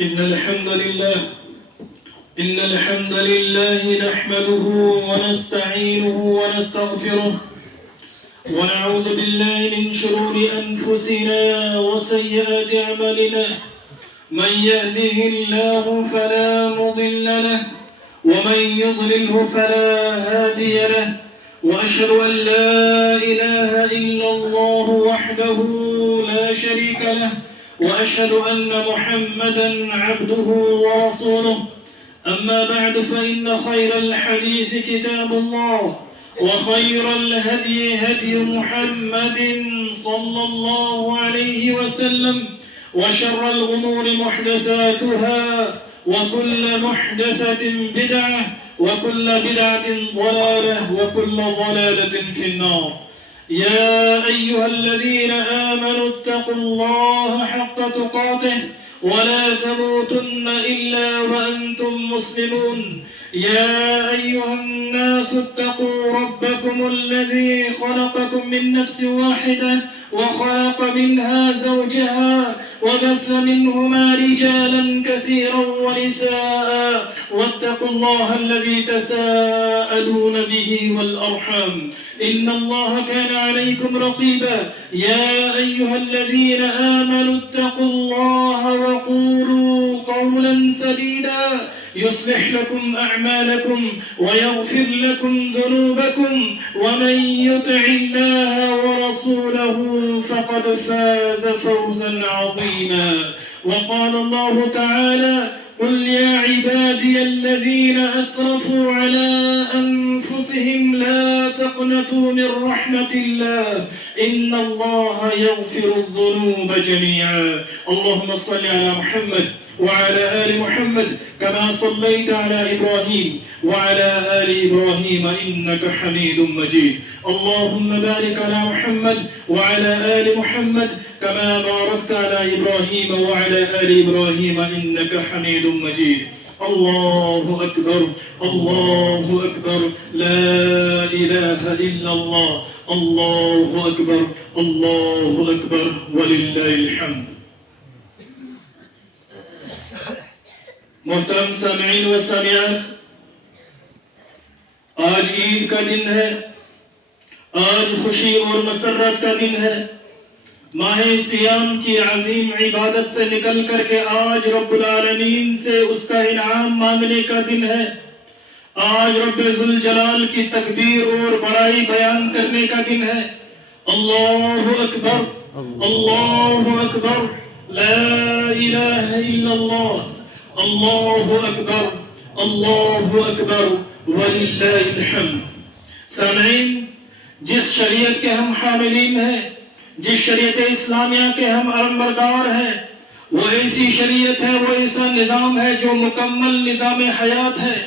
إن الحمد لله نحمده ونستعينه ونستغفره ونعوذ بالله من شرور أنفسنا وسيئات أعمالنا من يهده الله فلا مضل له ومن يضلله فلا هادي له وأشهد أن لا إله إلا الله وحده لا شريك له وأشهد أن محمدًا عبده ورسوله أما بعد فإن خير الحديث كتاب الله وخير الهدي هدي محمد صلى الله عليه وسلم وشر الأمور محدثاتها وكل محدثة بدعة وكل بدعة ضلالة وكل ضلالة في النار يا أيها الذين آمنوا اتقوا الله حق تقاته ولا تموتن إلا وأنتم مسلمون يا أيها الناس اتقوا ربكم الذي خلقكم من نفس واحدة وخلق منها زوجها وبث منهما رجالا كثيرا ونساء واتقوا الله الذي تساءلون به والأرحام إن الله كان عليكم رقيبا يا أيها الذين آمنوا اتقوا الله وقولوا قولا سديدا يصلح لكم أعمالكم ويغفر لكم ذنوبكم ومن يطع الله ورسوله فقد فاز فوزا عظيما وقال الله تعالى قل يا عبادي الذين أسرفوا على أنفسهم لا تقنطوا من رحمة الله إن الله يغفر الذنوب جميعا اللهم صل على محمد وعلى آل محمد كما صليت على إبراهيم وعلى آل إبراهيم إنك حميد مجيد اللهم بارك على محمد وعلى آل محمد كما باركت على إبراهيم وعلى آل إبراهيم إنك حميد مجيد الله أكبر الله أكبر لا إله إلا الله الله أكبر الله أكبر ولله الحمد محترم سامعین و سامعات آج عید کا دن ہے آج خوشی اور مسرت کا دن ہے ماہ سیام کی عظیم عبادت سے نکل کر کے آج رب العالمین سے اس کا انعام مانگنے کا دن ہے آج رب ذوالجلال کی تکبیر اور بڑائی بیان کرنے کا دن ہے اللہ اکبر لا الہ الا اللہ اللہ اکبر وللہ الحمد سامعین جس شریعت کے ہم حاملین ہیں جس شریعت اسلامیہ کے ہم علمبردار ہیں وہ ایسی شریعت ہے وہ ایسا نظام ہے جو مکمل نظام حیات ہے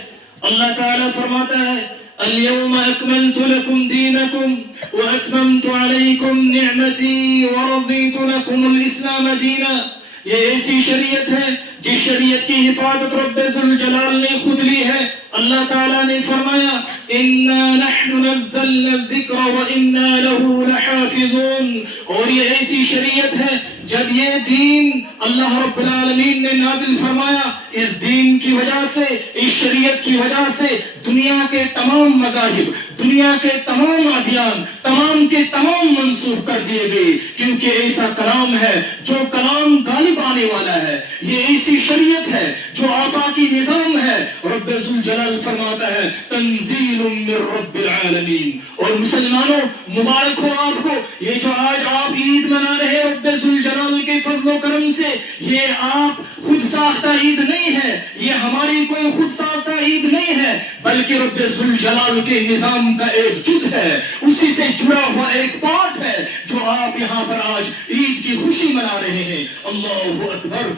اللہ تعالیٰ فرماتا ہے اليوم اکملت لکم دینکم واتممت علیکم نعمتی ورضیت لکم الاسلام دینا یہ ایسی شریعت ہے جس شریعت کی حفاظت رب ذوالجلال نے خود لی ہے اللہ تعالیٰ نے فرمایا اِنَّا نَحْنُ نَزَّلْنَا الذِّكْرَ وَإِنَّا لَهُ لَحَافِظُونَ اور یہ ایسی شریعت ہے جب یہ دین اللہ رب العالمین نے نازل فرمایا اس دین کی وجہ سے اس شریعت کی وجہ سے دنیا کے تمام مذاہب دنیا کے تمام ادیان تمام کے تمام منسوخ کر دیے گئے کیونکہ ایسا کلام ہے جو کلام غالب آنے والا ہے یہ ایسی شریعت ہے جو آفاقی نظام ہے رب ذوالجلال فرماتا ہے تنزیل من رب العالمین اور مسلمانوں مبارک ہو آپ کو یہ جو آج آپ عید منا رہے رب ذوالجلال کے فضل و کرم سے یہ آپ خود ساختہ عید نہیں ہے یہ ہماری کوئی خود ساختہ عید نہیں ہے بلکہ رب ذوالجلال کے نظام کا ایک جز ہے اسی سے جڑا ہوا ایک پارٹ ہے جو آپ یہاں پر آج عید کی خوشی منا رہے ہیں اللہ اکبر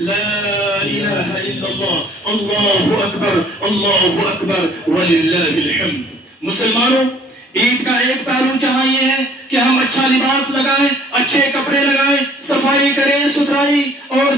لا الہ الا اللہ اللہ اکبر وللہ الحمد مسلمانوں عید کا ایک پہلو جہاں یہ ہے کہ ہم اچھا لباس لگائیں اچھے کپڑے لگائیں صفائی کریں صفائی اور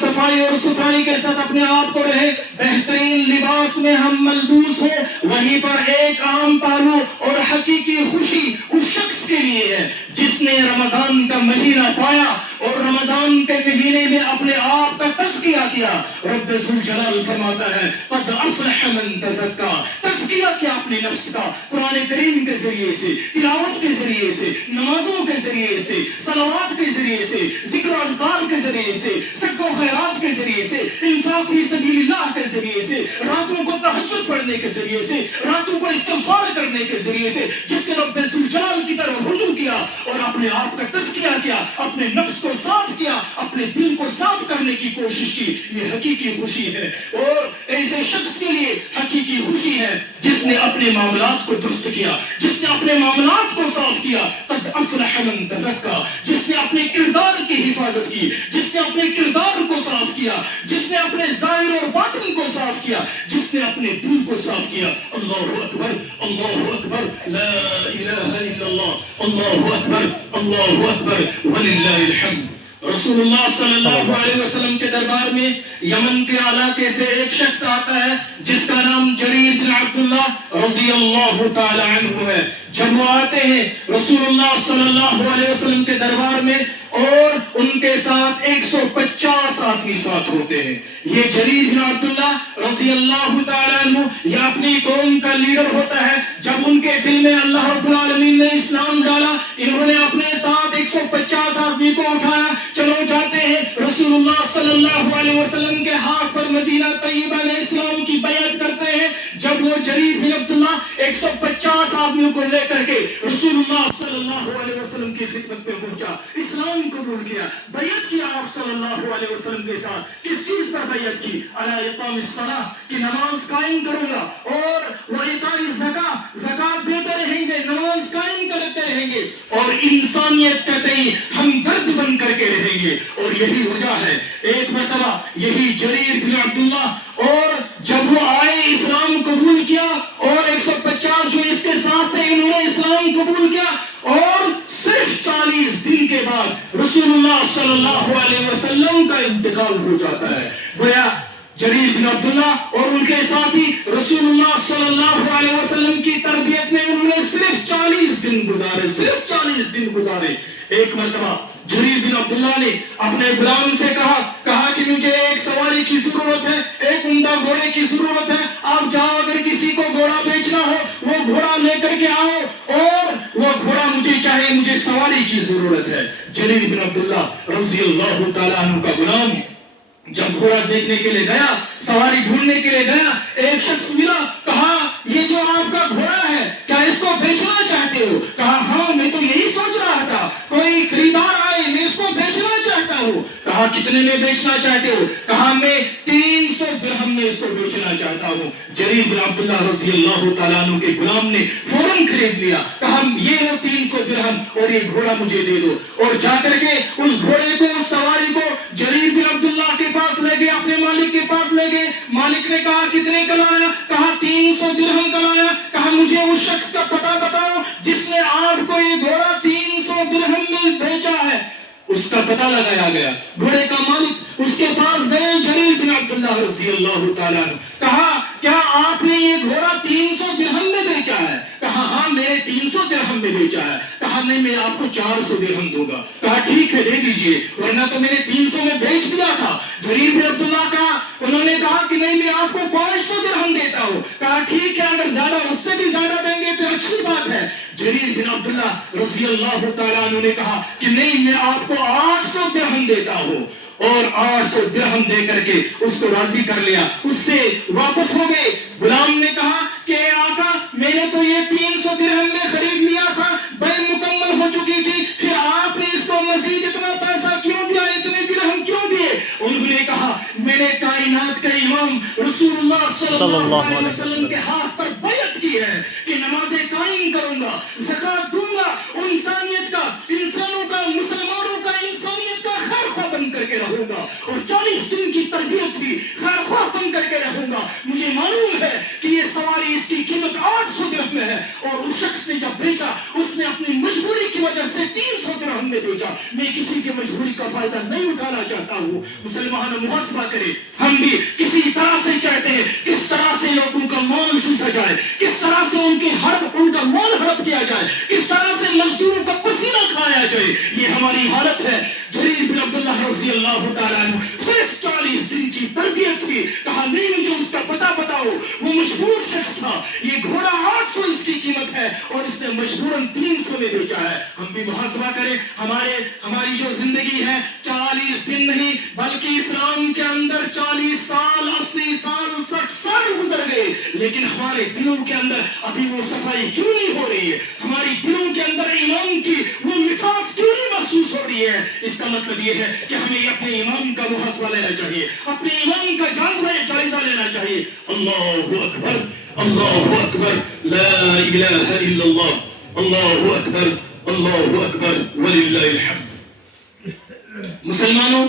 ستھرائی کے ساتھ اپنے آپ کو رہے بہترین لباس میں ہم ملبوس ہوں وہیں پر ایک عام پہلو اور حقیقی خوشی اس شخص کے لیے ہے جس جس نے رمضان کا مہینہ پایا اور رمضان کے مہینے میں اپنے آپ کا تزکیہ کیا. رب ذوالجلال فرماتا ہے قد افلح من تزکا. تزکیہ کیا اپنے نفس کا قرآن کریم کے ذریعے سے, تلاوت کے ذریعے سے, نمازوں کے ذریعے سے, صلوات کے ذریعے سے, ذکر و اذکار کے ذریعے سے, صدقہ و خیرات کے ذریعے سے, انفاق فی سبیل اللہ کے ذریعے سے, راتوں کو تہجد پڑھنے کے ذریعے سے, راتوں کو استغفار کرنے کے ذریعے سے, جس نے رب ذوالجلال کی طرف رجوع کیا اور اپنے آپ کا تزکیہ کیا, اپنے نفس کو صاف کیا, اپنے دل کو صاف کرنے کی کوشش کی. یہ حقیقی خوشی ہے. اور ایسے شخص کے لیے حقیقی خوشی ہے جس نے اپنے معاملات کو درست کیا, جس نے اپنے معاملات کو صاف کیا. قد افلح من تزکا, جس نے اپنے کردار کی حفاظت کی, جس نے اپنے کردار کو صاف کیا, جس نے اپنے ظاہر اور باطن کو صاف کیا, جس نے اپنے دل کو صاف کیا. اللہ اکبر, اللہ اکبر, لا الہ الا اللہ, اللہ اکبر, اللہ اکبر, وللہ الحمد. رسول اللہ صلی اللہ علیہ وسلم کے دربار میں یمن کے علاقے سے ایک شخص آتا ہے جس کا نام جریر بن عبداللہ رضی اللہ تعالی عنہ ہے. جب وہ آتے ہیں رسول اللہ صلی اللہ علیہ وسلم کے دربار میں اور ان کے ساتھ 150 آدمی ساتھ ہوتے ہیں. یہ جریر بن عبداللہ رضی اللہ تعالی عنہ یہ اپنی قوم کا لیڈر ہوتا ہے. جب ان کے دل میں اللہ رب العالمین نے اسلام ڈالا, انہوں نے اپنے ساتھ 150 آدمی کو اٹھایا, چلو جاتے ہیں رسول اللہ صلی اللہ علیہ وسلم کے ہاتھ پر مدینہ طیبہ میں اسلام کی بیعت کرتے ہیں. جب وہ جریر بن عبداللہ 150 آدمیوں کو لے کر کے رسول اللہ صلی اللہ علیہ وسلم کی خدمت میں پہنچا, اسلام قبول کیا, بیعت کیا آپ صلی اللہ علیہ وسلم کے ساتھ. کس چیز پر بیعت کی؟ علی اقام الصلاۃ, کہ نماز قائم کروں گا, اور وایتاء الزکاۃ, زکات دیتے رہیں گے, نماز قائم کرتے رہیں گے, اور انسانیت کا تئیں ہمدرد بن کر کے رہیں گے. اور یہی وجہ ہے ایک مرتبہ یہی جریر بن عبداللہ, اور جب وہ آئے اسلام قبول کیا اور 150 جو اس کے ساتھ تھے انہوں نے اسلام قبول کیا, اور صرف 40 دن کے بعد رسول اللہ صلی اللہ علیہ وسلم کا انتقال ہو جاتا ہے. گویا جریر بن عبداللہ اور ان کے ساتھی رسول اللہ صلی اللہ علیہ وسلم کی تربیت میں انہوں نے صرف 40 دن گزارے, صرف 40 دن گزارے. ایک مرتبہ جریر بن عبداللہ نے اپنے غلام سے کہا کہ مجھے ایک سواری کی ضرورت ہے, ایک عمدہ گھوڑے کی ضرورت ہے, آپ جاؤ اگر کسی کو گھوڑا بیچنا ہو وہ گھوڑا لے کر کے آؤ, اور وہ گھوڑا مجھے چاہیے, مجھے سواری کی ضرورت ہے. جریر بن عبداللہ رضی اللہ تعالیٰ عنہ کا غلام جب گھوڑا دیکھنے کے لیے گیا, سواری ڈھونڈنے کے لیے گیا, ایک شخص ملا, کہا یہ جو آپ کا گھوڑا ہے کیا اس کو بیچنا چاہتے ہو؟ کہا ہاں میں تو یہی سوچ رہا تھا, کوئی خریدار آئے میں اس کو بیچنا چاہتا ہوں. کہا کتنے میں بیچنا چاہتے ہو؟ کہا میں 300 درہم میں اس کو بیچنا چاہتا ہوں. جریر بن عبداللہ رضی اللہ تعالیٰ عنہ کے غلام نے فوراً خرید لیا, کہا یہ لو 300 درہم اور یہ گھوڑا مجھے دے دو. اور جا کر کے اس گھوڑے کو, اس سواری کو جریر بن عبداللہ کے پاس لے گئے, اپنے مالک کے پاس لے گئے. مالک نے کہا کتنے کا لایا؟ کہا 300 درہم کا لایا. کہا مجھے اس شخص کا پتہ بتاؤ جس نے آپ کو یہ گھوڑا 300 درہم میں بیچا ہے. اس کا پتہ لگایا گیا, گھوڑے کا مالک اس کے پاس گئے جریر بن عبداللہ رضی اللہ تعالیٰ عنہ. کہا کیا آپ نے یہ گھوڑا 300 درہم میں بیچا ہے؟ کہا ہاں میں نے 300 درہم میں بیچا ہے. کہا نہیں میں آپ کو 400 درہم دوں گا. کہا ٹھیک ہے دے دیجئے, ورنہ تو میں نے 300 میں بیچ دیا تھا. جریر بن عبداللہ کا انہوں نے کہا کہ نہیں میں آپ کو 500 درہم دیتا ہوں. کہا ٹھیک ہے اگر زیادہ اس سے بھی زیادہ دیں گے تو اچھی بات ہے. جریر بن عبداللہ رضی اللہ تعالیٰ عنہ نے کہا کہ نہیں میں آپ کو 800 درہم دیتا ہوں, اور 800 درہم دے کر کے اس کو راضی کر لیا. اس سے واپس ہو گئے. غلام نے کہا کہ آقا میں نے تو یہ 300 درہم میں خرید لیا تھا, بے مکمل ہو چکی تھی, پھر آپ نے اس کو مزید اتنا پیسہ کیوں دیا, اتنے درہم کیوں دیے؟ انہوں نے کہا میں نے کائنات کا امام رسول اللہ صلی اللہ علیہ وسلم کے ہاتھ پر بیعت کی ہے کہ نمازیں قائم کروں گا, زکات دوں گا, انسانیت کا, انسانوں کا, مسلمانوں کا, انسانیت کا خیر خواہ بن کر کے رہوں گا, اور 40 دن کی تربیت بھی خیر خواہ بن کر کے رہوں گا. مجھے معلوم ہے کہ یہ سواری اس کی قیمت 800 درہم میں ہے, اور اس شخص نے جب بیچا اس نے اپنی مجبوری کی وجہ سے 300 درہم ہم نے بھیجا. میں کسی کی مجبوری کا فائدہ نہیں اٹھانا چاہتا ہوں. مسلمان محاسبہ کرے. ہم بھی کسی طرح سے چاہتے ہیں کس طرح سے لوگوں کا مال چوسا جائے, کس طرح سے ان کا مال ہڑپ کیا جائے, کس طرح سے مزدوروں کا پسینہ کھایا جائے. یہ ہماری حالت ہے. جریر بن عبداللہ رضی اللہ تعالیٰ عنہ صرف 40 دن کی تربیت کی. کہا نہیں مجھے اس کا پتہ بتاؤ. وہ مجبور شخص تھا. یہ گھوڑا 800 اس کی قیمت ہے اور اس نے مجبوراً 300 میں بیچا ہے. ہم بھی محاسبہ کریں. ہماری جو زندگی ہے 40 دن نہیں بلکہ اسلام کے اندر 40 سال 80 سال 60 سال گزر گئے, لیکن ہمارے دلوں کے اندر ابھی وہ صفائی کیوں نہیں ہو رہی ہے؟ ہماری دلوں کے اندر ایمان کی وہ مٹھاس کیوں نہیں محسوس ہو رہی ہے؟ اس کا مطلب یہ ہے کہ ہمیں اپنے ایمان کا محاسبہ لینا چاہیے, اپنے ایمان کا جائزہ لینا چاہیے. اللہ اکبر, اللہ اکبر, لا الہ الا اللہ, اللہ اکبر, اللہ اکبر, وللہ الحمد. مسلمانوں,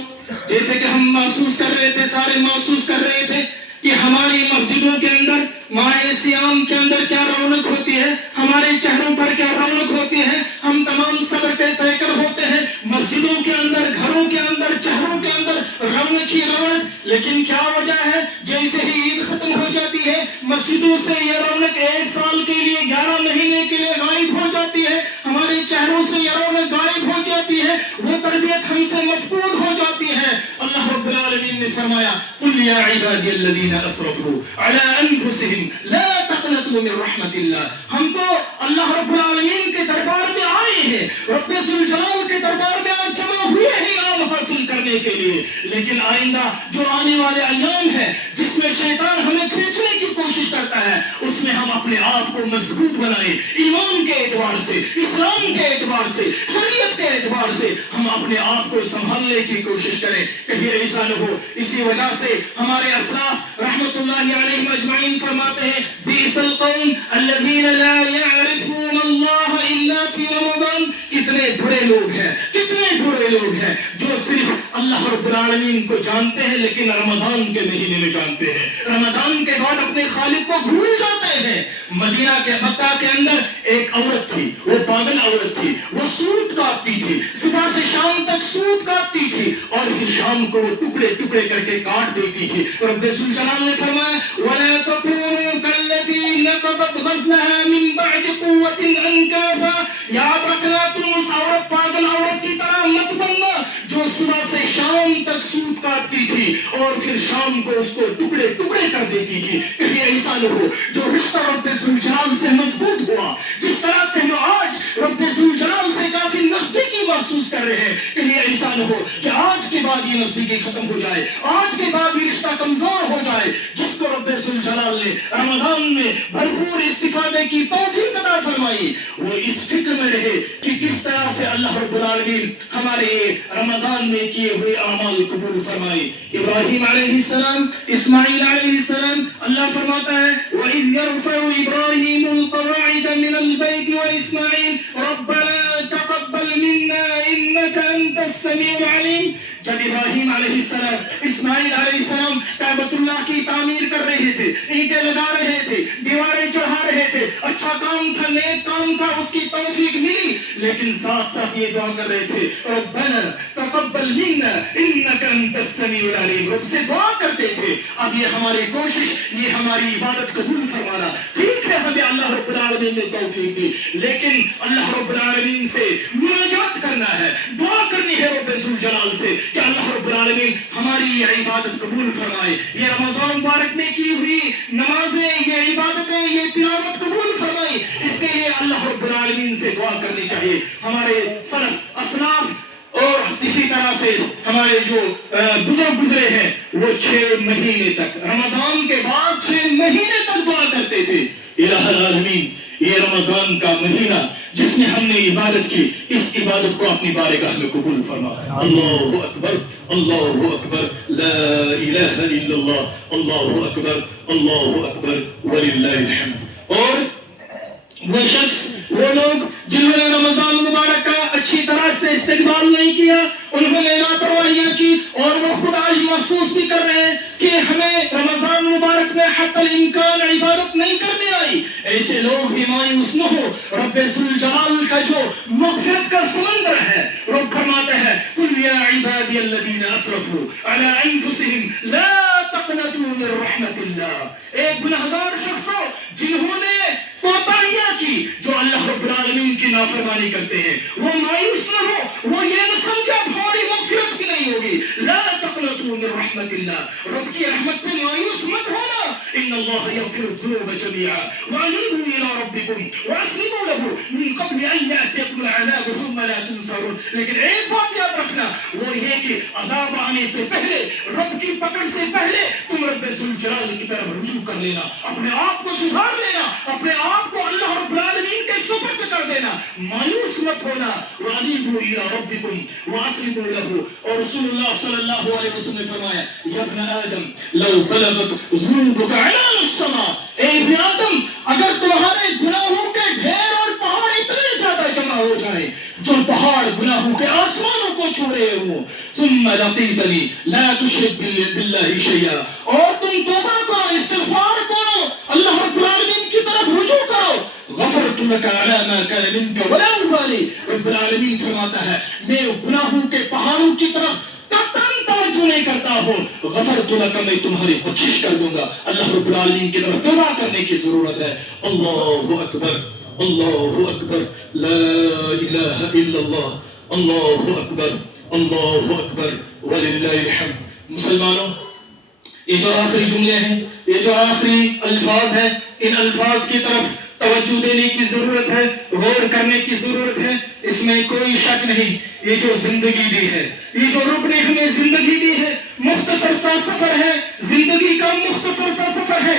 جیسے کہ ہم محسوس کر رہے تھے, سارے محسوس کر رہے تھے کہ ہماری مسجدوں کے اندر ماہ سیام کے اندر کیا رونق ہوتی ہے, ہمارے چہروں پر کیا رونق ہوتی ہے. ہم تمام صبر کے طے کر ہوتے ہیں. مسجدوں کے اندر, گھروں کے اندر, چہروں کے اندر رونق ہی رونق. لیکن کیا وجہ ہے؟ جیسے ہی عید ختم ہو جاتی ہے مسجدوں سے یہ رونق 1 سال کے لیے 11 مہینے کے لیے غائب ہو جاتی ہے. ہمارے چہروں سے یہ رونق غائب ہو جاتی ہے. وہ تربیت ہم سے مفقود ہو جاتی ہے. اللہ رب العالمین نے فرمایا قل یا عبادی الذین اسرفوا علی انفسہم لا تقنطوا من رحمت اللہ. ہم تو اللہ رب العالمین کے دربار میں آئے ہیں, رب ذوالجلال کے دربار میں آج جمع ہوئے ہیں نام حاصل کرنے کے لیے. لیکن آئندہ جو آنے والے ایام ہیں جس میں شیطان ہمیں کھینچنے کی کوشش کرتا ہے, اس میں ہم اپنے آپ کو مضبوط بنائیں. ایمان کے اعتبار سے, اسلام کے اعتبار سے, شریعت کے اعتبار سے ہم اپنے آپ کو سنبھالنے کی کوشش کریں. کہیں ایسا نہ ہو. اسی وجہ سے ہمارے اسلاف رحمت اللہ علیہم اجمعین فرماتے ہیں بئس القوم الذین لا یعرفون اللہ الا فی رمضان. کتنے برے لوگ ہیں, کتنے برے لوگ ہیں جو صرف اللہ رب العالمین کو جانتے ہیں لیکن رمضان کے مہینے میں جانتے ہیں. رمضان کے بعد اپنے خالق کو بھول جاتے ہیں. مکہ کے اندر ایک عورت تھی, وہ پاگل عورت تھی. وہ سوت کاٹتی تھی, صبح سے شام تک سوت کاٹتی تھی اور پھر شام کو وہ ٹکڑے ٹکڑے کر کے کاٹ دیتی تھی. رب ذوالجلال نے فرمایا وَلَا تَكُونُوا كَالَّتِي نَقَضَتْ غَزْلَهَا مِن بَعْدِ قُوَّةٍ أَنْكَاثًا. یاد رکھنا تم اس عورت پاگل عورت کی طرح مت بننا جو صبح سے شام تک سوت کاٹتی تھی اور پھر شام کو اس کو ٹکڑے ٹکڑے کر دیتی تھی. کہیں ایسا نہ ہو جو رشتہ رب ذوالجلال سے مضبوط ہوا, جس طرح سے ہم آج رب ذوالجلال سے کافی نزدیکی محسوس کر رہے ہیں, کہیں ایسا نہ ہو کہ آج کے بعد یہ نزدیکی ختم ہو جائے, آج کے بعد یہ رشتہ کمزور ہو جائے. جس کو رب ذوالجلال نے رمضان میں بھرپور استفادے کی توفیق عطا فرمائی, وہ اس فکر میں رہے کہ کس طرح سے اللہ رب العالمین ہمارے رمضان میں کیے ہوئے اعمال قبول فرمائے. ابراہیم علیہ السلام, اسماعیل علیہ السلام, اللہ فرماتا ہے وَإِذْ يَرْفَعُ إِبْرَاهِيمُ الْقَوَاعِدَ مِنَ الْبَيْتِ وَإِسْمَاعِيلُ رَبَّنَا تَقَبَّلْ مِنَّا إِنَّكَ أَنْتَ السَّمِيعُ الْعَلِيمُ. جب ابراہیم علیہ السلام, اسماعیل علیہ السلام کعبۃ اللہ کی تعمیر کر رہے تھے, اینٹیں لگا رہے تھے, دیواریں چڑھا رہے تھے, اچھا کام تھا, نیک کام تھا, اس کی توفیق ملی, لیکن ساتھ ساتھ یہ دعا کر رہے تھے ربنا تقبل منا انک انت السمیع العلیم. رب سے دعا کرتے تھے. اب یہ ہماری کوشش, یہ ہماری عبادت قبول فرمانا. ٹھیک ہے ہمیں اللہ رب العالمین نے توفیق دی, لیکن اللہ رب العالمین سے مناجات کرنا ہے, دعا کرنی ہے رب ذوالجلال سے کہ اللہ رب العالمین ہماری یہ عبادت قبول فرمائے. یہ رمضان مبارک میں کی ہوئی نمازیں, یہ عبادتیں, یہ تلاوت قبول فرمائی. اس کے لیے اللہ رب العالمین سے دعا کرنی چاہیے. ہمارے سلف اسلاف اور اسی طرح سے ہمارے جو بزرگ گزرے ہیں وہ 6 مہینے تک, رمضان کے بعد 6 مہینے تک دعا کرتے تھے الہ العالمین یہ رمضان کا مہینہ جس میں ہم نے عبادت کی, اس عبادت کو اپنی بارگاہ میں قبول فرما. اللہ اکبر, اللہ اکبر, لا الہ الا اللہ, اللہ اکبر, اللہ اکبر, وللہ الحمد. اور وہ شخص, وہ لوگ جنہوں نے رمضان مبارک کا اچھی طرح سے استقبال نہیں کیا, انہوں نے لاپرواہیاں کی, اور وہ خود آج محسوس بھی کر رہے ہیں کہ ہمیں رمضان مبارک میں حتی الامکان عبادت نہیں کرنے آئی، ایسے لوگ بھی مایوس نہ ہو۔ رب ذوالجلال کا جو مغفرت کا سمندر ہے، رب فرماتا ہے قل یا عبادی الذین اسرفوا علی انفسهم لا تقنطوا من رحمت اللہ۔ ایک گناہگار شخص ہو جنہوں نے کوتاہیاں کی، جو اللہ رب العالمین کی نافرمانی کرتے ہیں، وہ مایوس نہ ہو، وہ یہ نہ سمجھے اب ہماری مغفرت بھی نہیں ہوگی۔ لا تقنطوا من رحمت اللہ، رب کی رحمت سے مایوس مت ہونا۔ ان اللہ یغفر الذنوب جميعا وانیبوا الی ربکم واسلموا له من قبل ان یاتیکم العذاب ثم لا تنصرون۔ لیکن ایک بات یاد رکھنا، وہ یہ کہ عذاب آنے سے پہلے، رب کی پکڑ سے پہلے تم رب ذوالجلال کی طرف رجوع کر لینا، اپنے آپ کو سدھار لینا، اپنے آپ کو اللہ رب العالمین کے سپرد کر دینا، مایوس مت ہونا۔ وانیبوا الی ربکم واسلموا له۔ اور رسول اللہ صلی اللہ علیہ وسلم نے فرمایا یا ابن آدم لو بلغت ذنوبک عنان السماء، اے ابن آدم اگر تمہارے گناہوں کے ڈھیر اور پہاڑ اتنے زیادہ جمع ہو جائیں جو پہاڑ گناہوں کے آسمانوں کو چھو رہے ہوں، ثم لقیتنی لا تشرک باللہ شیئا، اور تم توبہ کرو، استغفار کرو، اللہ رب العالمین کی طرف رجوع کرو، غفرت لک علی ما کان منک ولا ابالی۔ رب العالمین فرماتا ہے میں گناہوں کے پہاڑوں کی طرف قطعاً توجہ نہیں کرتا ہوں، غفرت لک، میں تمہاری بخشش کر دوں گا۔ اللہ رب العالمین کی طرف توبہ کرنے کی ضرورت ہے۔ اللہ اکبر، اللہ اکبر، لا الہ الا اللہ، اللہ اکبر، اللہ اکبر وللہ الحمد۔ مسلمانوں، یہ جو آخری جملے ہیں، یہ جو آخری الفاظ ہیں، ان الفاظ کی طرف توجہ دینے کی ضرورت ہے، غور کرنے کی ضرورت ہے، اس میں کوئی شک نہیں۔ یہ جو زندگی دی ہے، یہ جو رب نے ہمیں زندگی دی ہے، مختصر سا سفر ہے، زندگی کا مختصر سا سفر ہے،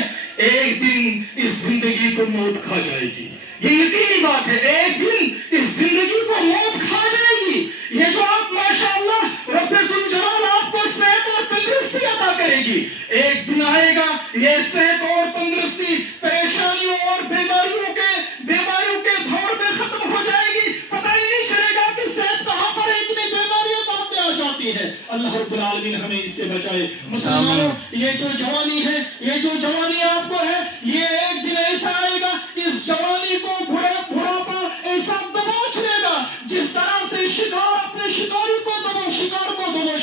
ایک دن اس زندگی کو موت کھا جائے گی، یہ یقینی بات ہے، ایک دن اس زندگی کو موت کھا جائے گی۔ یہ جو آپ ماشاءاللہ رب ذوالجلال آپ کو صحت اور تندرستی عطا کرے گی، ایک دن آئے گا یہ صحت اور تندرستی پریشانیوں اور بیماریوں کے دور میں ختم ہو جائے گی، پتہ ہی نہیں چلے گا کہ صحت کہاں پر ہے، اتنی بیماریاں بعد میں آ جاتی ہے۔ اللہ رب العالمین ہمیں اس سے بچائے۔ مسلمانوں، یہ جو جوانی ہے، یہ جو جوانی آپ کو ہے، یہ ایک دن ایسا آئے گا اس جوانی کو بڑھاپا ایسا دبوچ لے گا جس طرح سے شکار اپنے شکاری کو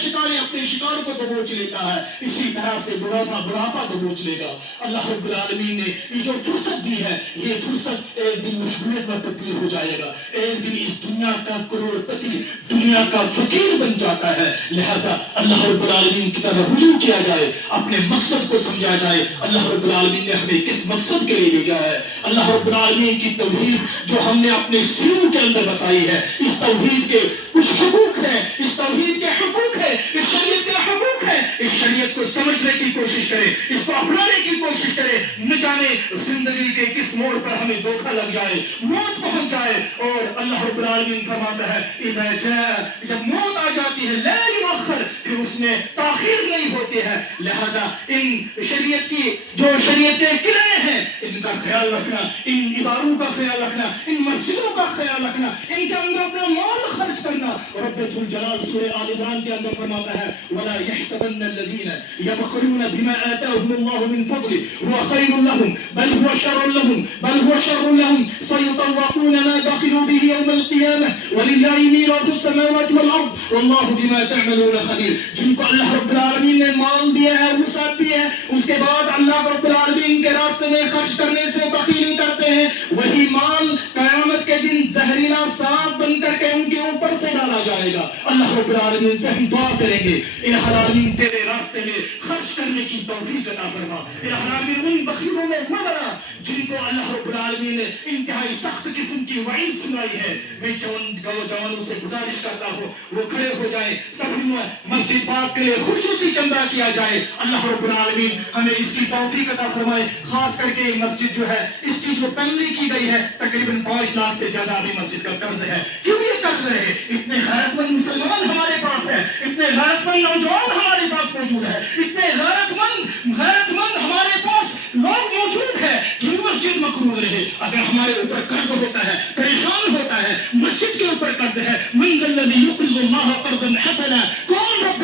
شکاری اپنے شکار کو دبوچ لیتا ہے، اسی طرح سے بڑھاپا دبوچ لے گا۔ اللہ رب العالمین نے یہ جو فرصت دی ہے، یہ فرصت ایک دن مشغولیت میں تبدیل ہو جائے گا، ایک دن اس دنیا کا کروڑ پتی، دنیا کا فقیر بن جاتا ہے۔ لہذا اللہ رب العالمین کی طرف رجوع کیا جائے، اپنے مقصد کو سمجھا جائے، اللہ رب العالمین نے ہمیں کس مقصد کے لیے بھیجا ہے۔ اللہ رب العالمین کی توحید جو ہم نے اپنے سینوں کے اندر بسائی ہے، اس توحید کے کچھ حقوق ہیں، اس توحید کے حقوق ہیں، اس شریعت کے حقوق ہیں، اس شریعت کو سمجھنے کی کوشش کریں، اس کو اپنانے کی کوشش کریں، نہ جانے زندگی کے کس موڑ پر ہمیں دھوکہ لگ جائے، موت پہنچ جائے۔ اور اللہ رب العالمین فرماتا ہے اذا جاء، جب موت آ جاتی ہے لا یؤخر، پھر اس میں تاخیر نہیں ہوتی ہے۔ لہذا ان شریعت کی جو شریعت کے قلعے ہیں، ان کا خیال رکھنا، ان اداروں کا خیال رکھنا، ان مسجدوں کا خیال رکھنا، ان کے اندر اپنا مال خرچ کرنا۔ رب ذوالجلال سورہ آل عمران کے اندر فرماتا ہے وَلَا يَحْسَبَنَّ الَّذِينَ يَبْخَلُونَ بِمَا آتَاهُمُ اللَّهُ مِنْ فَضْلِهِ هُوَ خَيْرٌ لَهُمْ بَلْ هُوَ شَرٌ لَهُمْ سَيُطَوَّقُونَ مَا بَخِلُوا بِهِ يَوْمَ الْقِيَامَةِ وَلِلَّهِ مِيرَاثُ السَّمَاوَاتِ وَالْأَرْضِ وَاللَّهُ بِمَا تَعْمَلُونَ خَبِيرٌ۔ جن کو اللہ رب العالمین نے مال دیا ہے، وسعت دی ہے، اس کے بعد اللہ رب العالمین کے راستے میں خرچ کرنے سے بخیلی کرتے ہیں، وہی مال قیامت کے دن زہریلا سانپ بن کر کے ان کے اوپر سے ڈالا جائے گا۔ اللہ رب العالمین سے ہم دعا کریں گے الہ العالمین تیرے راستے میں خرچ کرنے کی توفیق عطا فرما۔ الہ العالمین ان بخیلوں میں نہ بنا جن کو اللہ رب العالمین نے انتہائی سخت قسم کی وعید سنائی ہے۔ میں جوانوں سے گزارش کرتا ہوں وہ کھڑے ہو جائیں، سب مسجد پاک کے لیے خصوصی چندہ کیا جائے۔ اللہ رب العالمین ہمیں اس کی توفیق عطا فرمائے۔ خاص کر کے مسجد جو ہے اس کی جو پینلی کی گئی ہے تقریباً 5 لاکھ سے زیادہ ابھی مسجد کا قرض ہے۔ کیوں یہ قرض ہے؟ اتنے غیرت مند مسلمان ہمارے پاس ہے، اتنے غیرت مند نوجوان ہمارے پاس موجود ہے، اتنے غیرت مند ہمارے پاس لوگ موجود ہے کہ مسجد مقروض رہے۔ اگر ہمارے اوپر قرض ہوتا ہے، پریشان ہوتا ہے، مسجد کے اوپر قرض ہے، من ذا الذی یقرض اللہ قرضا حسنا، کون رب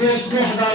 2000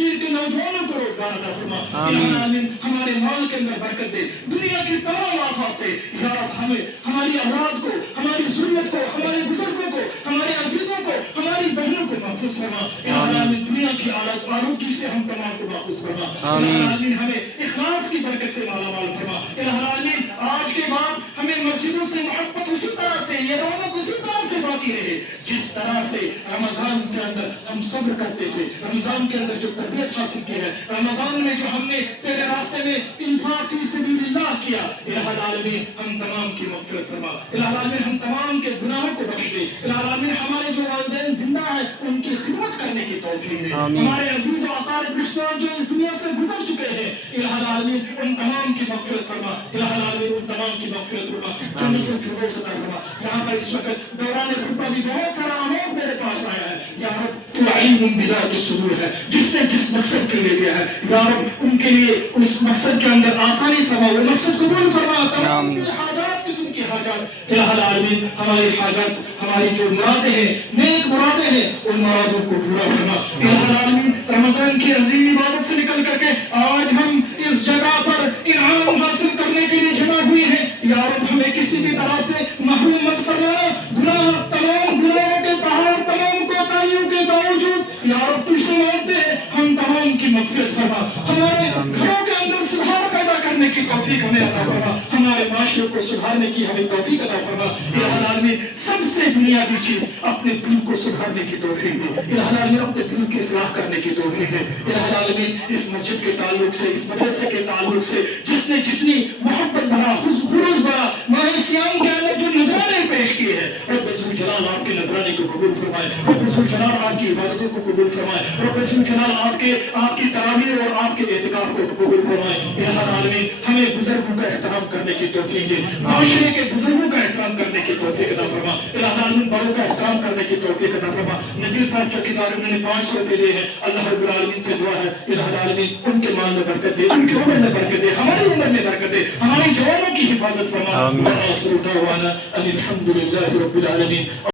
کشمیر کے نوجوانوں کو روزگار عطا فرما الہ العالمین ہمارے مال کے اندر برکت دے دنیا کی تمام آفات سے یا رب ہمیں ہماری اولاد کو ہماری ذریت کو ہمارے بزرگوں کو ہمارے عزیزوں کو ہماری بہنوں کو محفوظ فرما الہ العالمین دنیا کی آلودگی سے ہم تمام کو محفوظ فرما الہ العالمین ہمیں اخلاص کی برکت سے مالا مال فرما الہ العالمین آج کے بعد ہمیں مسجدوں سے محبت اسی طرح سے یہ رونق اسی طرح سے باقی رہے جس طرح سے رمضان کے اندر ہم صبر کرتے تھے رمضان کے اندر جو تربیت حاصل کی ہے رمضان میں جو ہم نے تیرے راستے میں انفاق فی سبیل اللہ کیا الہ العالمین ہم تمام کی مغفرت فرما الہ العالمین ہم تمام کے گناہوں کو بخش دے الہ العالمین ہمارے جو والدین زندہ ہیں ان کی خدمت کرنے کی توفیق دے ہمارے عزیز و اقارب رشتہ دار جو اس دنیا سے گزر چکے ہیں الہ العالمین ان تمام کی مغفرت فرما الہ العالمین ان تمام کی مغفرت فرما جنت الفردوس عطا فرما یہاں پر اس وقت دوران خطبہ بھی بہت سارا امور میرے پاس آیا ہے یا رب تو علیم بذات الصدور ہے جس نے جس مقصد کے لیے لیا ہے یا رب ان کے لیے اس مقصد کے اندر آسانی فرما وہ مقصد قبول فرما تمام کی حاجات قسم کی حاجات الہ العالمین ہماری حاجات ہماری جو مرادیں ہیں نیک مرادیں ہیں ان مرادوں کو پورا کرنا الہ العالمین رمضان کی عظیم عبادت سے نکل کر کے آج ہم اس جگہ پر انعام حاصل کرنے کے لیے جمع ہوئے ہیں یا رب ہمیں کسی بھی طرح سے محروم مت فرمانا گناہ تمام گناہوں کے پہاڑ تمام کوتاہیوں کے باوجود یا رب تجھ سے مانگتے ہیں ہم تمام کی مغفرت فرما ہمارے گھروں کے اندر سدھار پیدا کرنے کی توفیق ہمیں عطا فرما ہمارے معاشرے کو سدھارنے کی ہمیں توفیق عطا فرما الہ العالمین سب سے بنیادی چیز اپنے دل کو سدھارنے کی توفیق دے الہ العالمین اپنے دل کی اصلاح کرنے کی توفیق دے الہ العالمین اس مسجد کے تعلق سے اس مدرسے کے تعلق سے جس نے جتنی محبت بھرا خلوص بھرا ماہ سیام کے اندر جو نذرانے پیش کیے ہیں رب ذوالجلال آپ کے نذرانے کو قبول فرمائے رب ذوالجلال آپ کی عبادتوں کو قبول فرمائے رب ذوالجلال آپ کی تراویح اور آپ کے اعتکاف کو قبول فرمائے الہ العالمین ہمیں بزرگوں کا احترام کرنے کی توفیق دے معاشرے کے بزرگوں کا احترام کرنے کی توفیق عطا فرما الہ العالمین بڑوں کا احترام کرنے کی توفیق عطا فرما نذیر صاحب چوکیدار انہوں نے 500 روپے دیے ہیں اللہ رب العالمین سے دعا ہے الہ العالمین ان کے مال میں برکت دے ان کی عمر میں برکت دے ہماری عمر میں برکت دے ہماری جوانوں کی حفاظت فرما الحمد للہ رب العالمین